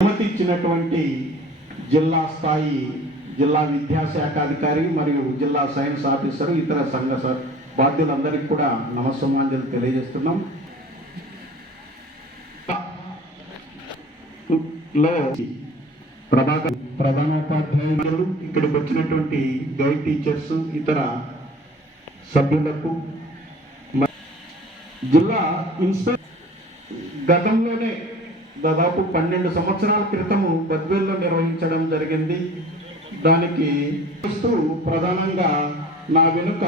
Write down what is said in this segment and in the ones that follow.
అనుమతించినటువంటి జిల్లా స్థాయి జిల్లా విద్యాశాఖ అధికారి మరియు జిల్లా సైన్స్ ఆఫీసర్ ఇతర సంఘ బాధ్యులందరికీ కూడా నమస్సమాంజలు తెలియజేస్తున్నాం. లో ప్రభాకర్ ప్రధానోపాధ్యాయులు ఇక్కడికి వచ్చినటువంటి గైడ్ టీచర్స్ ఇతర సభ్యులకు జిల్లా ఇన్స్పెక్టర్ గతంలోనే దాదాపు పన్నెండు సంవత్సరాల క్రితము బద్వేల్లో నిర్వహించడం జరిగింది. దానికి చూస్తూ ప్రధానంగా నా వెనుక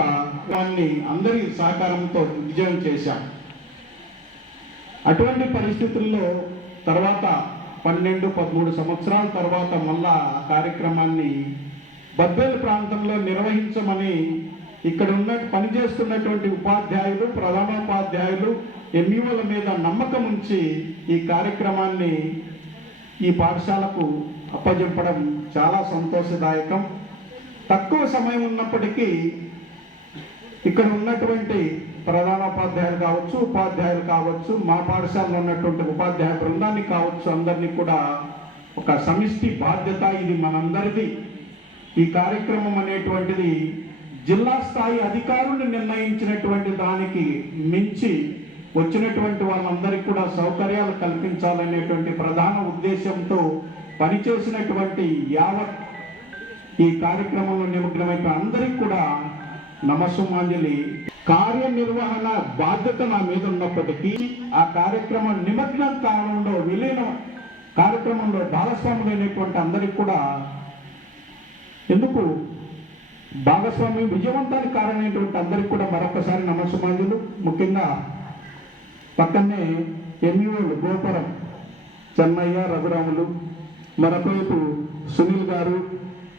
దాన్ని అందరి సహకారంతో విజయం చేశాం. అటువంటి పరిస్థితుల్లో తర్వాత పన్నెండు పదమూడు సంవత్సరాల తర్వాత మళ్ళా కార్యక్రమాన్ని బద్వేలు ప్రాంతంలో నిర్వహించమని ఇక్కడ ఉన్న పనిచేస్తున్నటువంటి ఉపాధ్యాయులు ప్రధానోపాధ్యాయులు ఎంఈఓల మీద నమ్మకం ఉంచి ఈ కార్యక్రమాన్ని ఈ పాఠశాలకు అప్పజెప్పడం చాలా సంతోషదాయకం. తక్కువ సమయం ఉన్నప్పటికీ ఇక్కడ ఉన్నటువంటి ప్రధానోపాధ్యాయులు కావచ్చు ఉపాధ్యాయులు కావచ్చు మా పాఠశాలలో ఉన్నటువంటి ఉపాధ్యాయ బృందాన్ని కావచ్చు అందరినీ కూడా ఒక సమిష్టి బాధ్యత ఇది మనందరిది. ఈ కార్యక్రమం అనేటువంటిది జిల్లా స్థాయి అధికారులు నిర్ణయించినటువంటి దానికి మించి వచ్చినటువంటి వాళ్ళందరికీ కూడా సౌకర్యాలు కల్పించాలనేటువంటి ప్రధాన ఉద్దేశంతో పనిచేసినటువంటి యావత్ ఈ కార్యక్రమంలో నిమగ్నమైన అందరికీ కూడా నమస్సుమాంజలి. కార్యనిర్వహణ బాధ్యత నా మీద ఉన్నప్పటికీ ఆ కార్యక్రమం నిమగ్నం కాలంలో విలీనం కార్యక్రమంలో భాగస్వాములైనటువంటి అందరికీ కూడా ఎందుకు భాగస్వామ్యం విజయవంతానికి కారణమైనటువంటి అందరికి కూడా మరొకసారి నమస్సుమాంజలు. ముఖ్యంగా పక్కనే ఎంఈఓలు గోపురం చెన్నయ్య రఘురాములు. మరొకవైపు సునీల్ గారు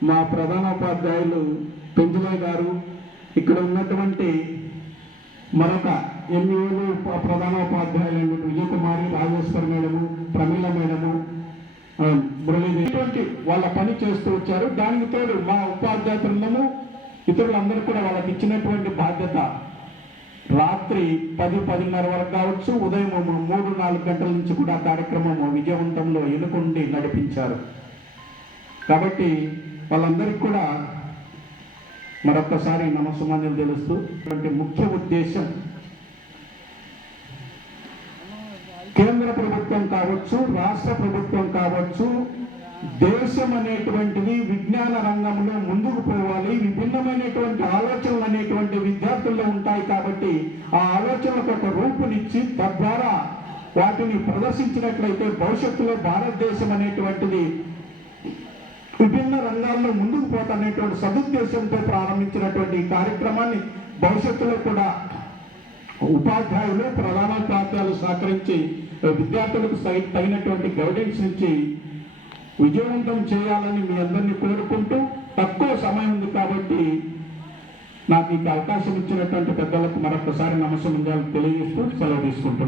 మా ప్రధానోపాధ్యాయులు పెంజులయ్య గారు. ఇక్కడ ఉన్నటువంటి మరొక ఎంఈఓలు ప్రధానోపాధ్యాయులు విజయకుమారి రాజేశ్వర్ మేడము ప్రమీల మేడము ఆ, మురళీదేవి. వాళ్ళ పని చేస్తూ వచ్చారు. దానికి తోడు మా ఉపాధ్యాయ బృందము ఇతరులందరూ కూడా వాళ్ళకి ఇచ్చినటువంటి బాధ్యత. రాత్రి పది పదిన్నర వరకు కావచ్చు ఉదయం మూడు నాలుగు గంటల నుంచి కూడా కార్యక్రమం విజయవంతంలో ఎన్నుకుండి నడిపించారు. కాబట్టి వాళ్ళందరికీ కూడా మరొక్కసారి నమస్సుమాన్యం తెలుస్తూ ఇటువంటి ముఖ్య ఉద్దేశం. కేంద్ర ప్రభుత్వం కావచ్చు రాష్ట్ర ప్రభుత్వం కావచ్చు దేశం అనేటువంటిది విజ్ఞాన రంగంలో ముందుకు పోవాలి. విభిన్నమైనటువంటి ఆలోచనలు అనేటువంటి విద్యార్థుల్లో ఉంటాయి కాబట్టి ఆ ఆలోచనలకు ఒక రూపునిచ్చి తద్వారా వాటిని ప్రదర్శించినట్లయితే భవిష్యత్తులో భారతదేశం అనేటువంటిది విభిన్న రంగాల్లో ముందుకు పోతానేటువంటి సదుద్దేశంతో ప్రారంభించినటువంటి ఈ కార్యక్రమాన్ని భవిష్యత్తులో కూడా ఉపాధ్యాయులు ప్రధానోపాధ్యాయులు సహకరించి విద్యార్థులకు తగినటువంటి గైడెన్స్ ఇచ్చి విజయవంతం చేయాలని మీ అందరినీ కోరుకుంటూ తక్కువ సమయం ఉంది కాబట్టి నాకు ఈ అవకాశం ఇచ్చినటువంటి పెద్దలకు మరొకసారి నమస్కారం తెలియజేస్తూ సెలవు తీసుకుంటున్నాను.